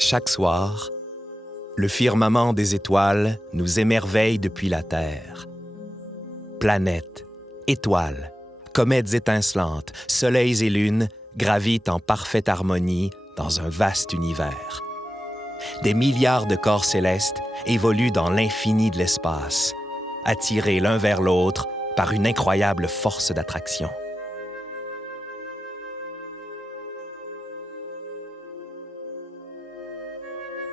Chaque soir, le firmament des étoiles nous émerveille depuis la Terre. Planètes, étoiles, comètes étincelantes, soleils et lunes gravitent en parfaite harmonie dans un vaste univers. Des milliards de corps célestes évoluent dans l'infini de l'espace, attirés l'un vers l'autre par une incroyable force d'attraction.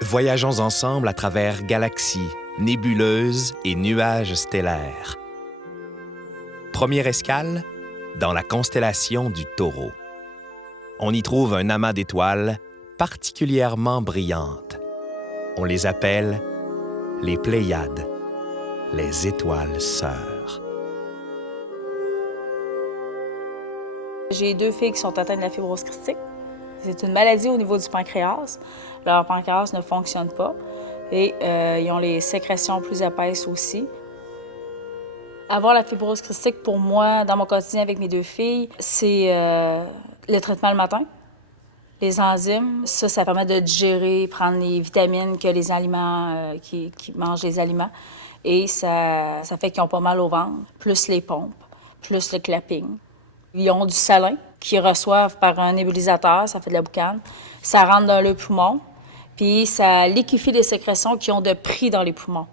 Voyageons ensemble à travers galaxies, nébuleuses et nuages stellaires. Première escale, dans la constellation du Taureau. On y trouve un amas d'étoiles particulièrement brillantes. On les appelle les Pléiades, les étoiles sœurs. J'ai 2 filles qui sont atteintes de la fibrose cystique. C'est une maladie au niveau du pancréas. Leur pancréas ne fonctionne pas et ils ont les sécrétions plus épaisses aussi. Avoir la fibrose cystique, pour moi, dans mon quotidien avec mes 2 filles, c'est le traitement le matin. Les enzymes, ça permet de digérer, prendre les vitamines que les aliments, qui mangent les aliments. Et ça fait qu'ils ont pas mal au ventre, plus les pompes, plus le clapping. Ils ont du salin qu'ils reçoivent par un nébulisateur, ça fait de la boucane. Ça rentre dans le poumon, puis ça liquéfie les sécrétions qui ont de prix dans les poumons.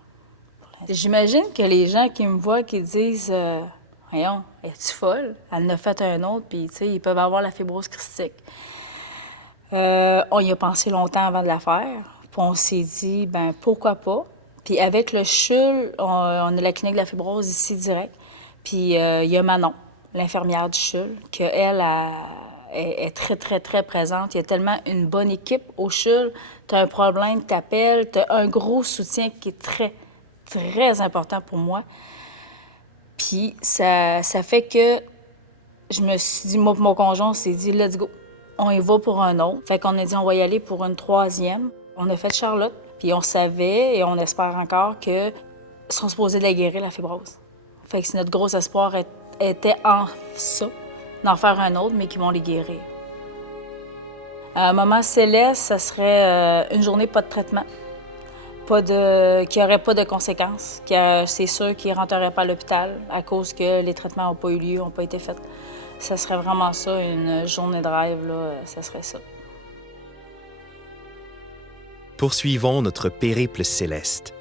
J'imagine que les gens qui me voient, qui disent « Voyons, es-tu folle? Elle en a fait un autre, puis ils peuvent avoir la fibrose cystique. » On y a pensé longtemps avant de la faire, puis on s'est dit, ben pourquoi pas. Puis avec le CHUL, on a la clinique de la fibrose ici direct, puis il y a Manon, l'infirmière du CHUL, qu'elle est très, très, très présente. Il y a tellement une bonne équipe au CHUL. Tu as un problème, tu appelles, tu as un gros soutien qui est très, très important pour moi. Puis ça fait que je me suis dit, moi et mon conjoint, on s'est dit, let's go. On y va pour un autre. Fait qu'on a dit, on va y aller pour une 3e. On a fait Charlotte, puis on savait et on espère encore que sont supposés de la guérir, la fibrose. Fait que c'est notre gros espoir était en ça, d'en faire un autre, mais qui vont les guérir. Moment céleste, ça serait une journée pas de traitement, qui n'aurait pas de conséquences, c'est sûr qu'ils ne rentreraient pas à l'hôpital à cause que les traitements n'ont pas eu lieu, n'ont pas été faits. Ça serait vraiment ça, une journée de rêve, là, ça serait ça. Poursuivons notre périple céleste.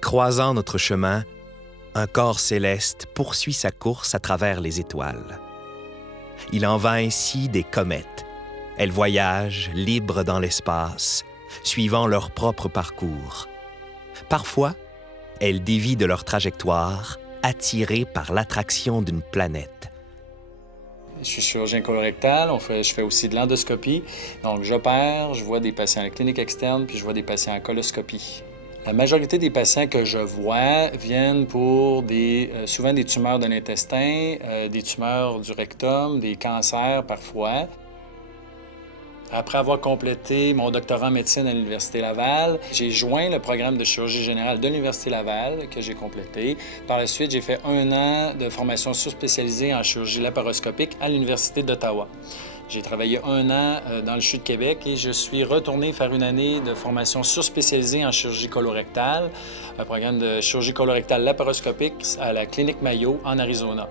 Croisant notre chemin, un corps céleste poursuit sa course à travers les étoiles. Il en va ainsi des comètes. Elles voyagent libres dans l'espace, suivant leur propre parcours. Parfois, elles dévient de leur trajectoire, attirées par l'attraction d'une planète. Je suis chirurgien colorectal, je fais aussi de l'endoscopie. Donc, j'opère, je vois des patients en clinique externe, puis je vois des patients en coloscopie. La majorité des patients que je vois viennent pour souvent des tumeurs de l'intestin, des tumeurs du rectum, des cancers parfois. Après avoir complété mon doctorat en médecine à l'Université Laval, j'ai joint le programme de chirurgie générale de l'Université Laval que j'ai complété. Par la suite, j'ai fait 1 an de formation surspécialisée en chirurgie laparoscopique à l'Université d'Ottawa. J'ai travaillé 1 an dans le CHU de Québec et je suis retourné faire 1 année de formation surspécialisée en chirurgie colorectale, un programme de chirurgie colorectale laparoscopique à la clinique Mayo en Arizona.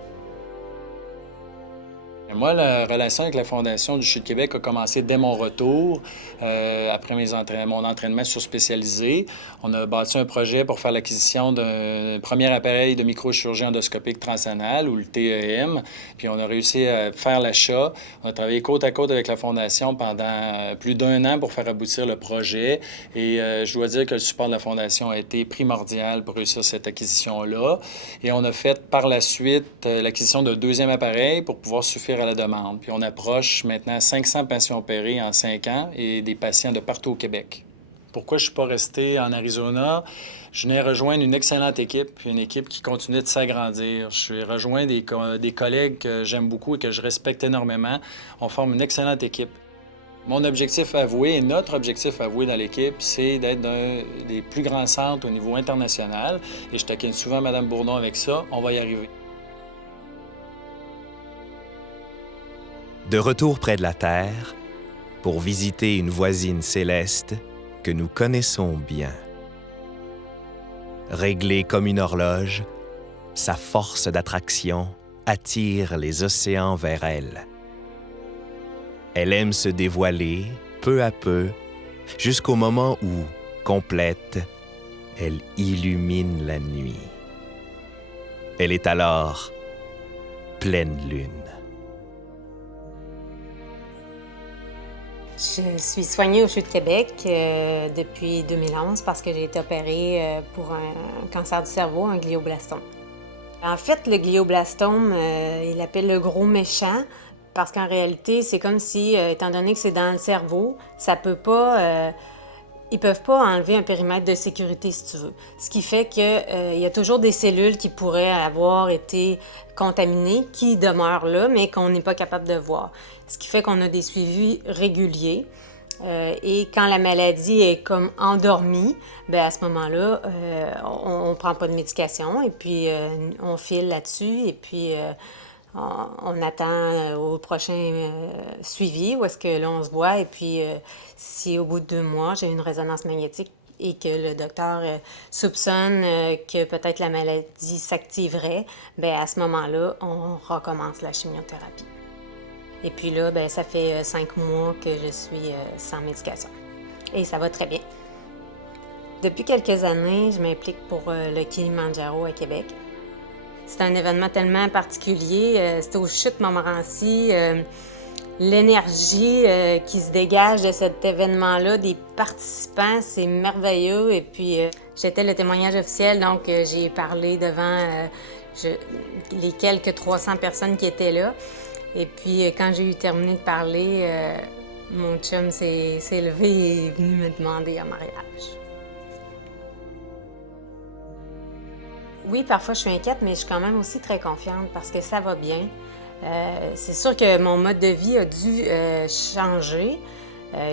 Moi, la relation avec la Fondation du CHU de Québec a commencé dès mon retour, après mon entraînement surspécialisé. On a bâti un projet pour faire l'acquisition d'un premier appareil de microchirurgie endoscopique transanale, ou le TEM, puis on a réussi à faire l'achat. On a travaillé côte à côte avec la Fondation pendant plus d'1 an pour faire aboutir le projet. Et je dois dire que le support de la Fondation a été primordial pour réussir cette acquisition-là. Et on a fait par la suite l'acquisition d'un 2e appareil pour pouvoir suffire à la demande. Puis on approche maintenant 500 patients opérés en 5 ans et des patients de partout au Québec. Pourquoi je ne suis pas resté en Arizona? Je venais rejoindre une excellente équipe, une équipe qui continue de s'agrandir. Je suis rejoint des collègues que j'aime beaucoup et que je respecte énormément. On forme une excellente équipe. Mon objectif avoué et notre objectif avoué dans l'équipe, c'est d'être un des plus grands centres au niveau international. Et je taquine souvent Mme Bourdon avec ça. On va y arriver. De retour près de la Terre, pour visiter une voisine céleste que nous connaissons bien. Réglée comme une horloge, sa force d'attraction attire les océans vers elle. Elle aime se dévoiler, peu à peu, jusqu'au moment où, complète, elle illumine la nuit. Elle est alors pleine lune. Je suis soignée au CHU de Québec depuis 2011 parce que j'ai été opérée pour un cancer du cerveau, un glioblastome. En fait, le glioblastome, il l'appelle le gros méchant parce qu'en réalité, c'est comme si, étant donné que c'est dans le cerveau, ça peut pas... ils peuvent pas enlever un périmètre de sécurité, si tu veux. Ce qui fait qu'il y a toujours des cellules qui pourraient avoir été contaminées, qui demeurent là, mais qu'on n'est pas capable de voir. Ce qui fait qu'on a des suivis réguliers. Et quand la maladie est comme endormie, bien à ce moment-là, on ne prend pas de médication et puis on file là-dessus et puis on attend au prochain suivi où est-ce que là on se voit et puis si au bout de 2 mois j'ai une résonance magnétique et que le docteur soupçonne que peut-être la maladie s'activerait, bien à ce moment-là, on recommence la chimiothérapie. Et puis là, bien, ça fait 5 mois que je suis sans médication. Et ça va très bien. Depuis quelques années, je m'implique pour le Kilimanjaro à Québec. C'est un événement tellement particulier. C'est aux Chutes Montmorency. L'énergie qui se dégage de cet événement-là, des participants, c'est merveilleux. Et puis, j'étais le témoignage officiel, donc j'ai parlé devant les quelques 300 personnes qui étaient là. Et puis, quand j'ai eu terminé de parler, mon chum s'est levé et est venu me demander en mariage. Oui, parfois je suis inquiète, mais je suis quand même aussi très confiante parce que ça va bien. C'est sûr que mon mode de vie a dû changer.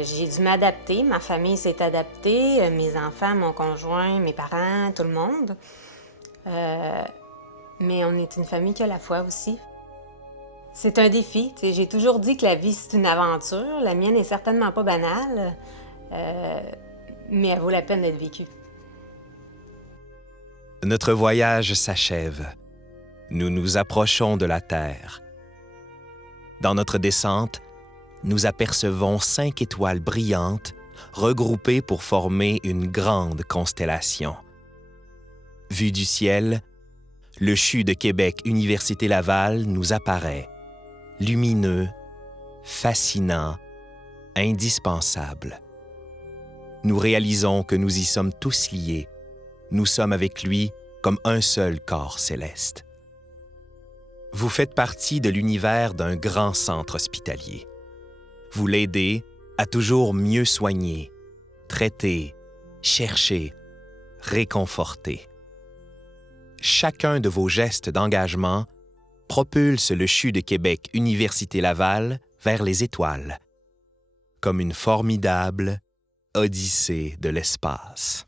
J'ai dû m'adapter. Ma famille s'est adaptée, mes enfants, mon conjoint, mes parents, tout le monde. Mais on est une famille qui a la foi aussi. C'est un défi. J'ai toujours dit que la vie, c'est une aventure. La mienne n'est certainement pas banale, mais elle vaut la peine d'être vécue. Notre voyage s'achève. Nous nous approchons de la Terre. Dans notre descente, nous apercevons 5 étoiles brillantes regroupées pour former une grande constellation. Vu du ciel, le CHU de Québec Université Laval nous apparaît, lumineux, fascinant, indispensable. Nous réalisons que nous y sommes tous liés. Nous sommes avec lui comme un seul corps céleste. Vous faites partie de l'univers d'un grand centre hospitalier. Vous l'aidez à toujours mieux soigner, traiter, chercher, réconforter. Chacun de vos gestes d'engagement propulse le CHU de Québec Université Laval vers les étoiles, comme une formidable odyssée de l'espace.